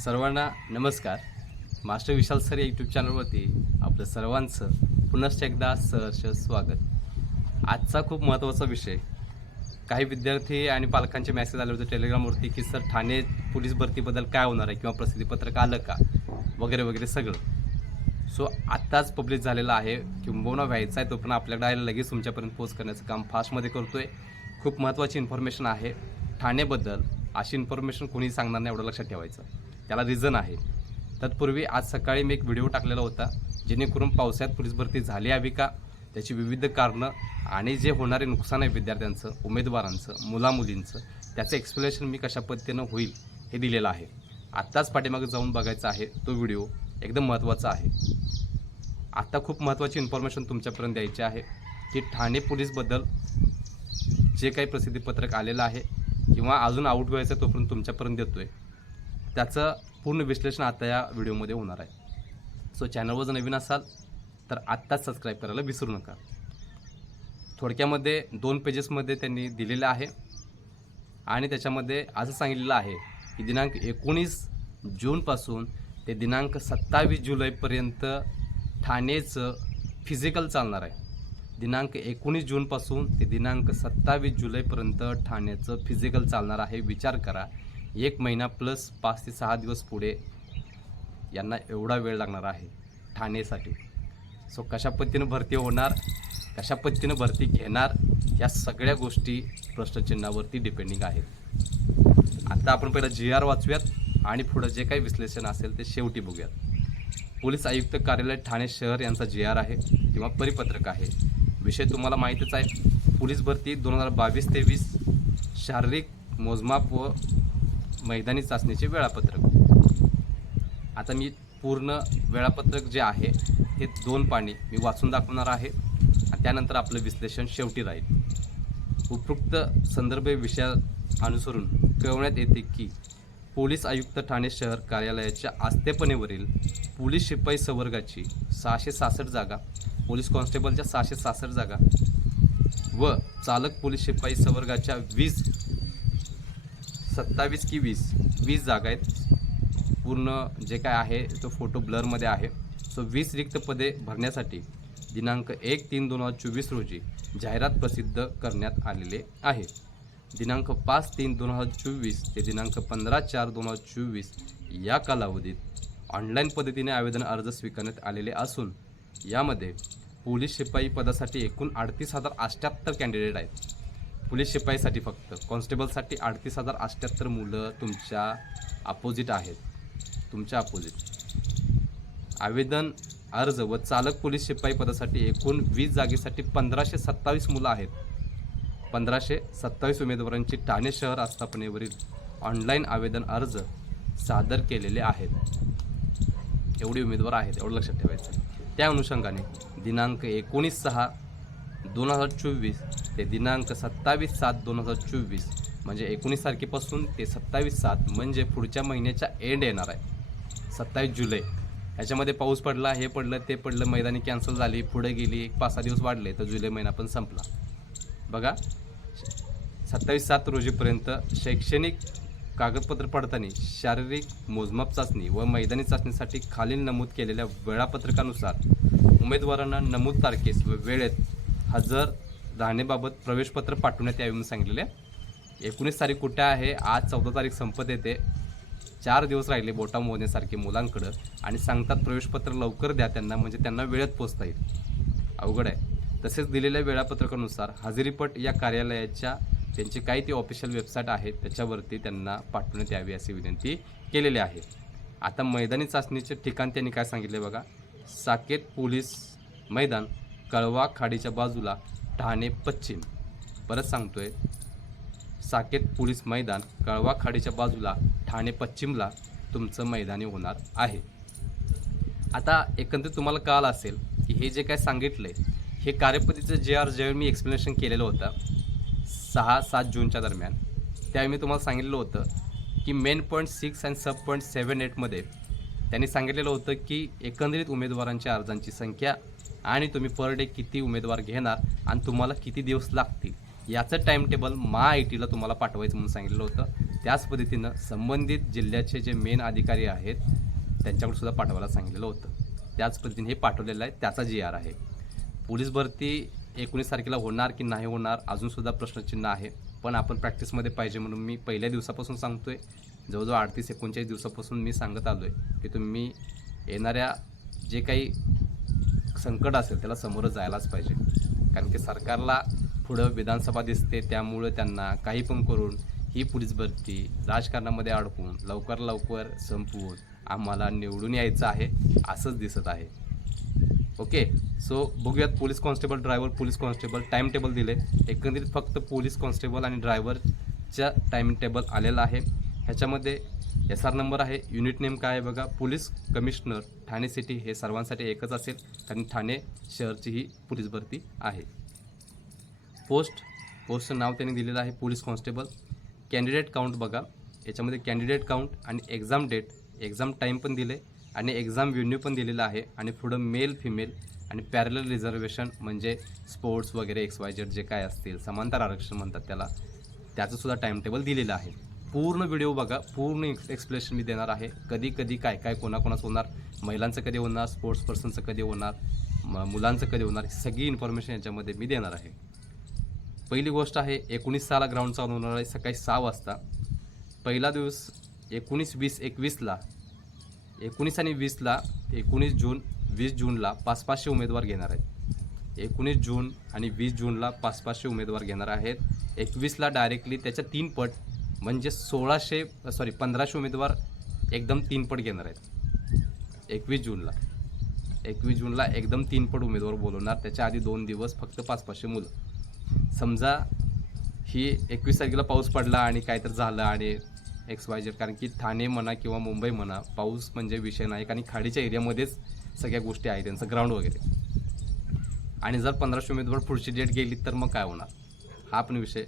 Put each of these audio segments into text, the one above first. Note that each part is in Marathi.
सर्वांना नमस्कार. मास्टर विशाल सर या यूट्यूब चॅनलवरती आपलं सर्वांचं पुनश्च एकदा सहर्ष स्वागत. आजचा खूप महत्त्वाचा विषय. काही विद्यार्थी आणि पालकांचे मॅसेज आले होते टेलिग्रामवरती की सर ठाणे पोलीस भरतीबद्दल काय होणार आहे किंवा प्रसिद्धीपत्रक आलं का? वगैरे वगैरे सगळं. सो आत्ताच पब्लिश झालेलं आहे. किंबहुना व्हायचा आहे तो पण आपल्याकडे आयला लगेच तुमच्यापर्यंत पोच करण्याचं काम फास्टमध्ये करतो आहे खूप महत्त्वाची इन्फॉर्मेशन आहे. ठाणेबद्दल अशी इन्फॉर्मेशन कोणी सांगणार नाही एवढं लक्षात ठेवायचं. त्याला रिझन आहे. तत्पूर्वी आज सकाळी मी एक व्हिडिओ टाकलेला होता जेणेकरून पावसाळ्यात पोलीस भरती झाली हवी का? त्याची विविध कारणं आणि जे होणारे नुकसान आहे विद्यार्थ्यांचं उमेदवारांचं मुलामुलींचं त्याचं एक्सप्लेनेशन मी कशा पद्धतीनं होईल हे दिलेलं आहे. आत्ताच पाठीमागे जाऊन बघायचा आहे तो व्हिडिओ एकदम महत्त्वाचा आहे. आत्ता खूप महत्त्वाची इन्फॉर्मेशन तुमच्यापर्यंत द्यायची आहे की ठाणे पोलीसबद्दल जे काही प्रसिद्धीपत्रक आलेलं आहे किंवा अजून आउट व्हायचं तोपर्यंत तुमच्यापर्यंत देतो आहे त्याचं पूर्ण विश्लेषण आता या व्हिडिओमध्ये होणार आहे. सो चॅनलवर जर नवीन असाल तर आत्ताच सबस्क्राईब करायला विसरू नका. थोडक्यामध्ये दोन पेजेसमध्ये त्यांनी दिलेलं आहे आणि त्याच्यामध्ये असं सांगितलेलं आहे की दिनांक एकोणीस जूनपासून ते दिनांक सत्तावीस जुलैपर्यंत ठाणेचं फिजिकल चालणार आहे. दिनांक एकोणीस जूनपासून ते दिनांक सत्तावीस जुलैपर्यंत ठाण्याचं फिजिकल चालणार आहे. विचार करा. एक महिना प्लस पाच ते सहा दिवस पुढे यांना एवढा वेळ लागणार आहे ठाणेसाठी सो कशा पद्धतीनं भरती होणार कशा पद्धतीनं भरती घेणार या सगळ्या गोष्टी प्रश्नचिन्हावरती डिपेंडिंग आहेत. आता आपण पहिलं जी आर वाचूयात आणि पुढं जे काही विश्लेषण असेल ते शेवटी बघूयात. पोलीस आयुक्त कार्यालय ठाणे शहर यांचा जी आर आहे किंवा परिपत्रक आहे. विषय तुम्हाला माहितीच आहे. पोलीस भरती दोन हजार बावीस तेवीस शारीरिक मोजमाप व मैदानी चाचणीचे वेळापत्रक. आता मी पूर्ण वेळापत्रक जे आहे हे दोन पाणी मी वाचून दाखवणार आहे आणि त्यानंतर आपलं विश्लेषण शेवटी राहील. उपयुक्त संदर्भ विषया अनुसरून कळवण्यात येते की पोलीस आयुक्त ठाणे शहर कार्यालयाच्या आस्थेपणेवरील पोलीस शिपाई संवर्गाची सहाशे सहासष्ट जागा पोलीस कॉन्स्टेबलच्या सहाशे सहासष्ट जागा व चालक पोलीस शिपाई संवर्गाच्या वीस सत्तावीस की वीस वीस जागा आहेत. पूर्ण जे काय आहे तो फोटो ब्लरमध्ये आहे. सो वीस रिक्त पदे भरण्यासाठी दिनांक एक तीन दोन हजार चोवीस रोजी जाहिरात प्रसिद्ध करण्यात आलेले आहे. दिनांक पाच तीन दोन हजार चोवीस ते दिनांक पंधरा चार दोन हजार चोवीस या कालावधीत ऑनलाईन पद्धतीने आवेदन अर्ज स्वीकारण्यात आलेले असून यामध्ये पोलीस शिपाई पदासाठी एकूण अडतीस हजार अष्ट्याहत्तर कॅन्डिडेट आहेत. पोलीस शिपाईसाठी फक्त. कॉन्स्टेबलसाठी अडतीस हजार अठ्ठ्याहत्तर मुलं तुमच्या अपोजिट आहेत. तुमच्या अपोजिट. आवेदन अर्ज व चालक पोलीस शिपाई पदासाठी एकूण वीस जागेसाठी पंधराशे सत्तावीस मुलं आहेत. पंधराशे सत्तावीस उमेदवारांची ठाणे शहर आस्थापनेवरील ऑनलाईन आवेदन अर्ज सादर केलेले आहेत. एवढे उमेदवार आहेत एवढं लक्षात ठेवायचं. त्या अनुषंगाने दिनांक एकोणीस सहा दोन हजार चोवीस ते दिनांक सत्तावीस सात दोन हजार चोवीस म्हणजे एकोणीस तारखेपासून ते सत्तावीस सात म्हणजे पुढच्या महिन्याच्या एंड येणार आहे. सत्तावीस जुलै. ह्याच्यामध्ये पाऊस पडला हे पडलं ते पडलं मैदानी कॅन्सल झाली पुढे गेली एक पाच सहा दिवस वाढले तर जुलै महिना पण संपला. बघा सत्तावीस सात रोजीपर्यंत शैक्षणिक कागदपत्र पडताना शारीरिक मोजमाप चाचणी व मैदानी चाचणीसाठी खालील नमूद केलेल्या वेळापत्रकानुसार उमेदवारांना नमूद तारखेस व वेळेत हजर राहणेबाबत प्रवेशपत्र पाठवण्यात यावे म्हणून सांगितलेले एकोणीस तारीख कुठे आहे? आज चौदा तारीख संपत येते. चार दिवस राहिले बोटा मोजण्यासारखे मुलांकडं आणि सांगतात प्रवेशपत्र लवकर द्या त्यांना म्हणजे त्यांना वेळेत पोचता येईल. अवघड आहे. तसेच दिलेल्या वेळापत्रकानुसार हजेरीपट या कार्यालयाच्या त्यांची काही ती ऑफिशियल वेबसाईट आहे त्याच्यावरती त्यांना पाठवण्यात यावी अशी विनंती केलेली आहे. आता मैदानी चाचणीचे ठिकाण त्यांनी काय सांगितले बघा? साकेत पोलीस मैदान कळवा खाडीच्या बाजूला ठाणे पश्चिम. परत सांगतोय साकेत पोलीस मैदान कळवा खाडीच्या बाजूला ठाणे पश्चिमला तुमचं मैदानी होणार आहे. आता एकंदरीत तुम्हाला कळालं असेल की हे जे काय सांगितलंय हे कार्यपद्धतीचं जे आर ज्यावेळी मी एक्सप्लेनेशन केलेलं होतं सहा सात जूनच्या दरम्यान. त्यावेळी मी तुम्हाला सांगितलेलं होतं की main point six and sub point seven एटमध्ये त्यांनी सांगितलेलं होतं की एकंदरीत उमेदवारांच्या अर्जांची संख्या आणि तुम्ही पर डे किती उमेदवार घेणार आणि तुम्हाला किती दिवस लागतील याचं टाईम टेबल मा आय टीला तुम्हाला पाठवायचं म्हणून सांगितलेलं होतं. त्याच पद्धतीनं संबंधित जिल्ह्याचे जे मेन अधिकारी आहेत त्यांच्याकडे सुद्धा पाठवायला सांगितलेलं होतं. त्याच पद्धतीने हे पाठवलेलं आहे त्याचा जी आर आहे. पोलीस भरती एकोणीस तारखेला होणार की नाही होणार अजूनसुद्धा प्रश्नचिन्ह आहे. पण आपण प्रॅक्टिसमध्ये पाहिजे म्हणून मी पहिल्या दिवसापासून सांगतोय. जवळजवळ अडतीस एकोणचाळीस दिवसापासून मी सांगत आलो आहे की तुम्ही येणाऱ्या जे काही संकट असेल त्याला समोर जायलाच पाहिजे. कारण की सरकारला पुढं विधानसभा दिसते त्यामुळं त्यांना काही पण करून ही पोलीस भरती राजकारणामध्ये अडकून लवकर लवकर संपवून आम्हाला निवडून यायचं आहे असंच दिसत आहे. ओके? सो बघूयात police constable driver police constable time table दिले. एकंदरीत फक्त पोलीस कॉन्स्टेबल आणि ड्रायव्हरच्या टाईम टेबल आलेला आहे. ह्याच्यामध्ये एस आर नंबर आहे. युनिट नेम काय आहे बघा. पोलीस कमिशनर ठाणे सिटी हे सर्वांसाठी एकच असेल. कारण ठाणे शहरची ही पोलीस भरती आहे. पोस्ट पोस्टचं नाव त्यांनी दिलेलं आहे पोलीस कॉन्स्टेबल कॅन्डिडेट काउंट बघा. याच्यामध्ये कॅन्डिडेट काउंट आणि एक्झाम डेट एक्झाम टाईम पण दिले आणि एक्झाम व्हेन्यू पण दिलेला आहे. आणि पुढं मेल फिमेल आणि पॅरल रिझर्वेशन म्हणजे स्पोर्ट्स वगैरे एक्स वाय जेड जे काय असतील समांतर आरक्षण म्हणतात त्याला त्याचंसुद्धा टाईम टेबल दिलेलं आहे. पूर्ण व्हिडिओ बघा पूर्ण एक्स एक्सप्लेनेशन मी देणार आहे. कधी कधी काय काय कोणाकोणाचं होणार? महिलांचं कधी होणार? स्पोर्ट्स पर्सनचं कधी होणार? म- मुलांचं कधी होणार? सगळी इन्फॉर्मेशन याच्यामध्ये मी देणार आहे. पहिली गोष्ट आहे एकोणीस साला ग्राउंड चालू होणार आहे सकाळी सहा वाजता. पहिला दिवस एकोणीस वीस एकवीसला एकोणीस आणि वीसला एकोणीस जून वीस जूनला पाच पाचशे उमेदवार घेणार आहेत. एकोणीस जून आणि वीस जूनला पाच पाचशे उमेदवार घेणार आहेत. एकवीसला डायरेक्टली त्याच्या तीन पट म्हणजे सोळाशे सॉरी पंधराशे उमेदवार एकदम तीन पट घेणार आहेत. एकवीस जूनला. एकवीस जूनला एकदम तीनपट उमेदवार बोलवणार. त्याच्या आधी दोन दिवस फक्त पाच पाचशे मुलं. समजा ही एकवीस तारखेला पाऊस पडला आणि काय तर झालं आणि एक्स वाय जेड कारण की ठाणे म्हणा किंवा मुंबई म्हणा पाऊस म्हणजे विषय नाही कारण खाडीच्या एरियामध्येच सगळ्या गोष्टी आहेत त्यांचं ग्राउंड वगैरे. आणि जर पंधराशे उमेदवार पुढची डेट गेली तर मग काय होणार? हा पण विषय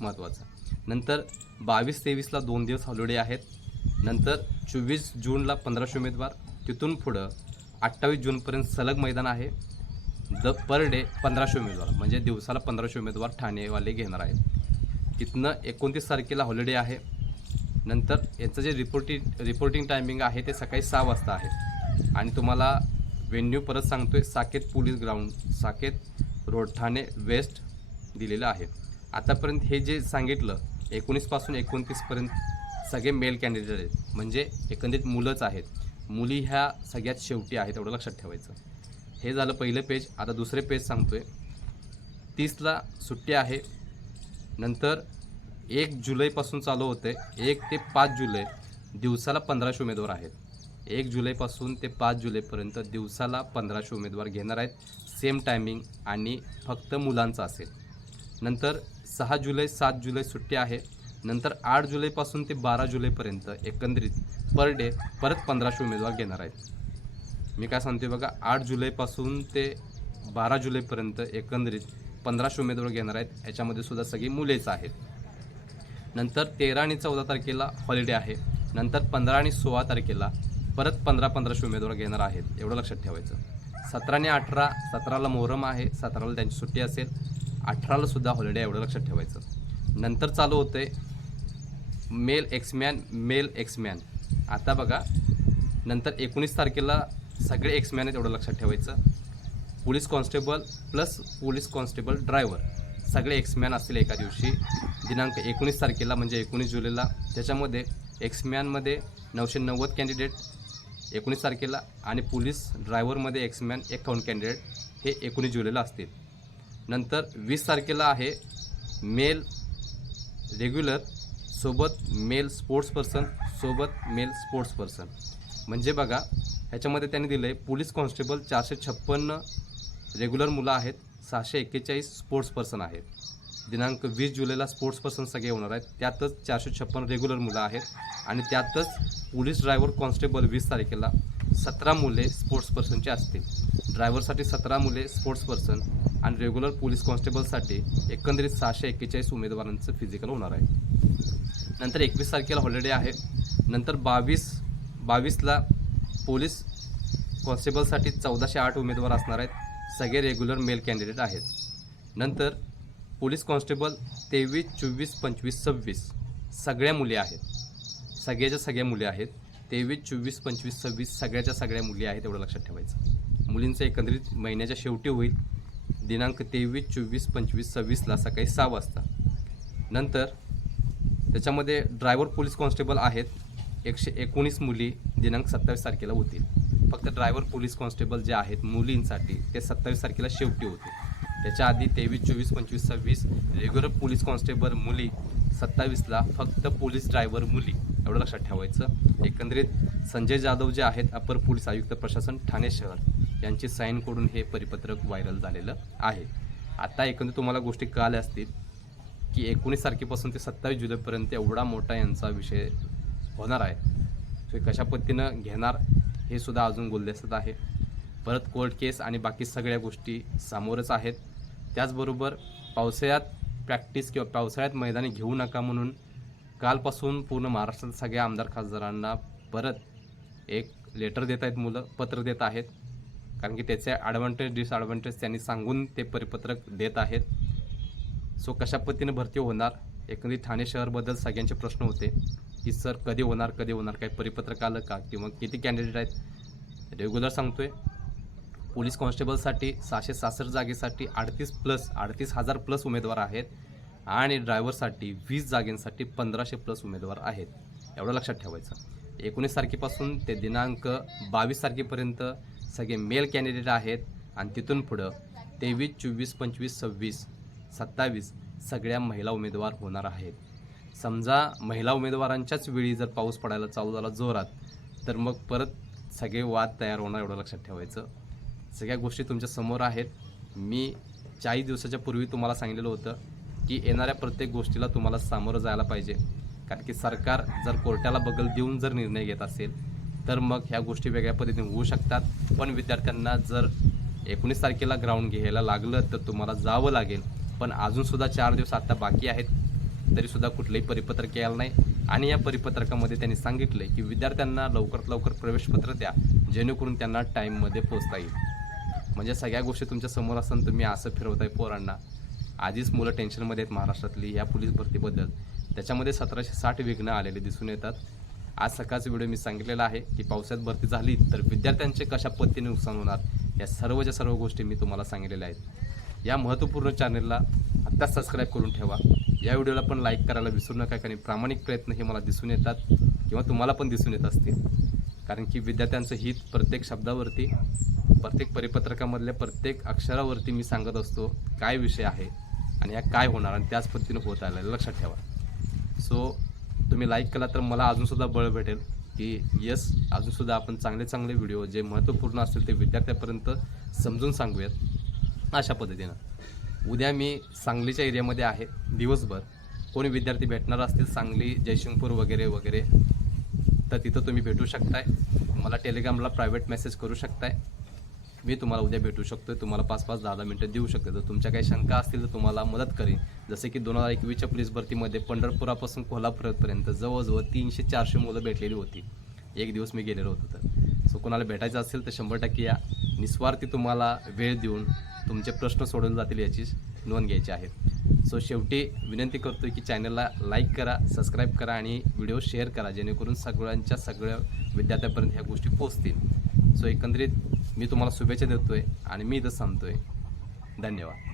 महत्त्वाचा नंतर बावीस तेवीसला दोन दिवस हॉलिडे आहेत. नंतर चोवीस जूनला पंधराशे उमेदवार. तिथून पुढं अठ्ठावीस जूनपर्यंत सलग मैदान आहे. द पर डे पंधराशे उमेदवार म्हणजे दिवसाला पंधराशे उमेदवार ठाणेवाले घेणार आहेत. तिथनं एकोणतीस तारखेला हॉलिडे आहे. नंतर याचं जे रिपोर्टिंग रिपोर्टिंग टायमिंग आहे ते सकाळी सहा वाजता आहे. आणि तुम्हाला वेन्यू परत सांगतोय Saket police ground Saket road Thane west दिलेलं आहे. आतापर्यंत हे जे सांगितलं एकोणीसपासून एकोणतीसपर्यंत सगळे मेल कॅन्डिडेट आहेत. म्हणजे एकंदरीत मुलंच आहेत. मुली ह्या सगळ्यात शेवटी आहेत एवढं लक्षात ठेवायचं. हे झालं पहिलं पेज आता दुसरे पेज सांगतोय. तीसला सुट्टी आहे. नंतर एक जुलैपासून चालू होते. एक ते पाच जुलै दिवसाला पंधराशे उमेदवार आहेत. एक जुलैपासून ते पाच जुलैपर्यंत दिवसाला पंधराशे उमेदवार घेणार आहेत. सेम टायमिंग आणि फक्त मुलांचं असेल. नंतर सहा जुलै सात जुलै सुट्टी आहे. नंतर आठ जुलैपासून ते बारा जुलैपर्यंत एकंदरीत पर डे परत पंधराशे उमेदवार घेणार आहेत. मी काय सांगते बघा आठ जुलैपासून ते बारा जुलैपर्यंत एकंदरीत पंधराशे उमेदवार घेणार आहेत. याच्यामध्ये सुद्धा सगळी मुलेच आहेत. नंतर तेरा आणि चौदा तारखेला हॉलिडे आहे. नंतर पंधरा आणि सोळा तारखेला परत पंधरा पंधराशे उमेदवार घेणार आहेत. एवढं लक्षात ठेवायचं. सतरा आणि अठरा सतराला मोहरम आहे. सतराला त्यांची सुट्टी असेल. अठराला सुद्धा हॉलिडे एवढं लक्षात ठेवायचं. नंतर चालू होते मेल एक्समॅन मेल एक्समॅन आता बघा नंतर एकोणीस तारखेला सगळे एक्समॅन आहेत एवढं लक्षात ठेवायचं. Police constable plus police constable driver सगळे एक्समॅन असतील एका दिवशी. दिनांक एकोणीस तारखेला म्हणजे एकोणीस जुलैला. त्याच्यामध्ये एक्समॅनमध्ये नऊशे नव्वद कॅन्डिडेट एकोणीस तारखेला आणि पोलीस ड्रायव्हरमध्ये एक्समॅन एकावन्न कॅन्डिडेट हे एकोणीस जुलैला असतील. नंतर वीस तारखेला आहे मेल रेग्युलर सोबत मेल स्पोर्ट्स पर्सन सोबत मेल स्पोर्ट्स पर्सन. म्हणजे बघा ह्याच्यामध्ये त्यांनी दिलं आहे पोलीस कॉन्स्टेबल चारशे छप्पन्न रेग्युलर मुलं आहेत सहाशे एक्केचाळीस स्पोर्ट्स पर्सन आहेत. दिनांक वीस जुलैला स्पोर्ट्स पर्सन सगळे होणार आहेत. त्यातच चारशे छप्पन रेग्युलर मुलं आहेत आणि त्यातच पोलीस ड्रायव्हर कॉन्स्टेबल वीस तारखेला सतरा मुले स्पोर्ट्स पर्सनचे असतील. ड्रायव्हरसाठी सतरा मुले स्पोर्ट्स पर्सन आणि रेग्युलर पोलीस कॉन्स्टेबलसाठी एकंदरीत सहाशे एक्केचाळीस उमेदवारांचं फिजिकल होणार आहे. नंतर एकवीस तारखेला हॉलिडे आहे. नंतर बावीस बावीसला पोलीस कॉन्स्टेबलसाठी चौदाशे आठ उमेदवार असणार आहेत. सगळे रेग्युलर मेल कॅन्डिडेट आहेत. नंतर पोलीस कॉन्स्टेबल तेवीस चोवीस पंचवीस सव्वीस सगळ्या मुली आहेत. सगळ्याच्या सगळ्या मुली आहेत. तेवीस चोवीस पंचवीस सव्वीस सगळ्याच्या सगळ्या मुली आहेत एवढं लक्षात ठेवायचं. मुलींचं एकंदरीत महिन्याच्या शेवटी होईल. दिनांक तेवीस चोवीस पंचवीस सव्वीसला सकाळी सहा वाजता. नंतर त्याच्यामध्ये ड्रायव्हर पोलीस कॉन्स्टेबल आहेत. एकशे एकोणीस मुली दिनांक सत्तावीस तारखेला होतील. फक्त ड्रायव्हर पोलीस कॉन्स्टेबल जे आहेत मुलींसाठी ते सत्तावीस तारखेला शेवटी होते त्याच्या आधी तेवीस चोवीस पंचवीस सव्वीस रेग्युलर पोलीस कॉन्स्टेबल मुली सत्तावीसला फक्त पोलीस ड्रायव्हर मुली. एवढं लक्षात ठेवायचं. एकंदरीत संजय जाधव जे आहेत अपर पोलीस आयुक्त प्रशासन ठाणे शहर. यांची साईन करून हे परिपत्रक व्हायरल झालेलं आहे. आता एकंदरीत तुम्हाला गोष्टी कळाल्या असतील की एकोणीस तारखेपासून ते सत्तावीस जुलैपर्यंत एवढा मोठा यांचा विषय होणार आहे. सो कशा पद्धतीनं घेणार हे सुद्धा अजून गुलदस्त्यात आहे. परत कोर्ट केस आणि बाकी सगळ्या गोष्टी समोरच आहेत. त्याचबरोबर पावसाळ्यात प्रॅक्टिस किंवा पावसाळ्यात मैदानी घेऊ नका म्हणून कालपासून पूर्ण महाराष्ट्रात सगळ्या आमदार खासदारांना परत एक लेटर देत आहेत मुलं पत्र देत आहेत. कारण की त्याचे ॲडव्हान्टेज डिसॲडव्हान्टेज त्यांनी सांगून ते परिपत्रक देत आहेत. सो कशा पद्धतीने भरती होणार? एकंदरीत ठाणे शहरबद्दल सगळ्यांचे प्रश्न होते की सर कधी होणार कधी होणार? काही परिपत्रक आलं का? किंवा किती कॅन्डिडेट आहेत? रेग्युलर सांगतो आहे पोलीस कॉन्स्टेबलसाठी सहाशे सहासष्ट जागेसाठी अडतीस प्लस अडतीस हजार प्लस उमेदवार आहेत आणि ड्रायव्हरसाठी वीस जागेंसाठी पंधराशे प्लस उमेदवार आहेत. एवढं लक्षात ठेवायचं. एकोणीस तारखेपासून ते दिनांक बावीस तारखेपर्यंत सगळे मेल कॅन्डिडेट आहेत आणि तिथून पुढं तेवीस चोवीस पंचवीस सव्वीस सत्तावीस सगळ्या महिला उमेदवार होणार आहेत. समजा महिला उमेदवारांच्याच वेळी जर पाऊस पडायला चालू झाला जोरात तर मग परत सगळे वाद तयार होणार एवढं लक्षात ठेवायचं. सगळ्या गोष्टी तुमच्यासमोर आहेत. मी चाळीस दिवसाच्या पूर्वी तुम्हाला सांगितलेलं होतं की येणाऱ्या प्रत्येक गोष्टीला तुम्हाला सामोरं जायला पाहिजे. कारण की सरकार जर कोर्टाला बगल देऊन जर निर्णय घेत असेल तर मग ह्या गोष्टी वेगळ्या पद्धतीने होऊ शकतात. पण विद्यार्थ्यांना जर एकोणीस तारखेला ग्राउंड घ्यायला लागलं तर तुम्हाला जावं लागेल. पण अजूनसुद्धा चार दिवस आता बाकी आहेत. तरीसुद्धा कुठलंही परिपत्रक यायला नाही. आणि या परिपत्रकामध्ये त्यांनी सांगितले की विद्यार्थ्यांना लवकरात लवकर प्रवेशपत्र द्या जेणेकरून त्यांना टाईममध्ये पोचता येईल. म्हणजे सगळ्या गोष्टी तुमच्यासमोर असताना तुम्ही असं फिरवताय पोरांना. आधीच मुलं टेन्शनमध्ये आहेत महाराष्ट्रातली या पोलीस भरतीबद्दल. त्याच्यामध्ये सतराशे साठ विघ्न आलेले दिसून येतात. आज सकाळचा व्हिडिओ मी सांगितलेला आहे की पावसात भरती झाली तर विद्यार्थ्यांचे कशा पद्धतीने नुकसान होणार या सर्वच्या सर्व गोष्टी मी तुम्हाला सांगितलेल्या आहेत. या महत्त्वपूर्ण चॅनलला आत्ताच सबस्क्राईब करून ठेवा. या व्हिडिओला पण लाईक करायला विसरू नका कारण प्रामाणिक प्रयत्न हे मला दिसून येतात किंवा तुम्हाला पण दिसून येत असतील. कारण की विद्यार्थ्यांचं हित प्रत्येक शब्दावरती प्रत्येक परिपत्रकामधल्या प्रत्येक अक्षरावरती मी सांगत असतो काय विषय आहे आणि या काय होणार आणि त्याच पद्धतीने होत आलं लक्षात ठेवा. सो तुम्ही लाईक केला तर मला अजूनसुद्धा बळ भेटेल. की यस अजूनसुद्धा आपण चांगले चांगले व्हिडिओ जे महत्त्वपूर्ण असतील ते विद्यार्थ्यापर्यंत समजून सांगूयात अशा पद्धतीनं. उद्या मी सांगलीच्या एरियामध्ये आहे दिवसभर. कोणी विद्यार्थी भेटणार असतील सांगली जयशिंगपूर वगैरे वगैरे तर तिथं तुम्ही भेटू शकताय. मला टेलिग्रामला प्रायव्हेट मेसेज करू शकताय. मी तुम्हाला उद्या भेटू शकतो तुम्हाला पाच पाच दहा दहा मिनटं देऊ शकतो जर तुमच्या काही शंका असतील तर तुम्हाला मदत करेन. जसे की दोन हजार एकवीसच्या पोलीस भरतीमध्ये पंढरपुरापासून कोल्हापूरपर्यंत जवळजवळ तीनशे चारशे मुलं भेटलेली होती. एक दिवस मी गेलेलो होतो तर. सो कोणाला भेटायचं असेल तर शंभर टक्के या. निस्वार्थी तुम्हाला वेळ देऊन तुमचे प्रश्न सोडवले जातील याची नोंद घ्यायची आहे. सो शेवटी विनंती करतो की चॅनलला लाईक करा सबस्क्राईब करा आणि व्हिडिओ शेअर करा जेणेकरून सगळ्यांच्या सगळ्या विद्यार्थ्यापर्यंत ह्या गोष्टी पोचतील सो एकंदरीत मी तुम्हाला शुभेच्छा देतो आहे आणि मी इथं सांगतो आहे धन्यवाद.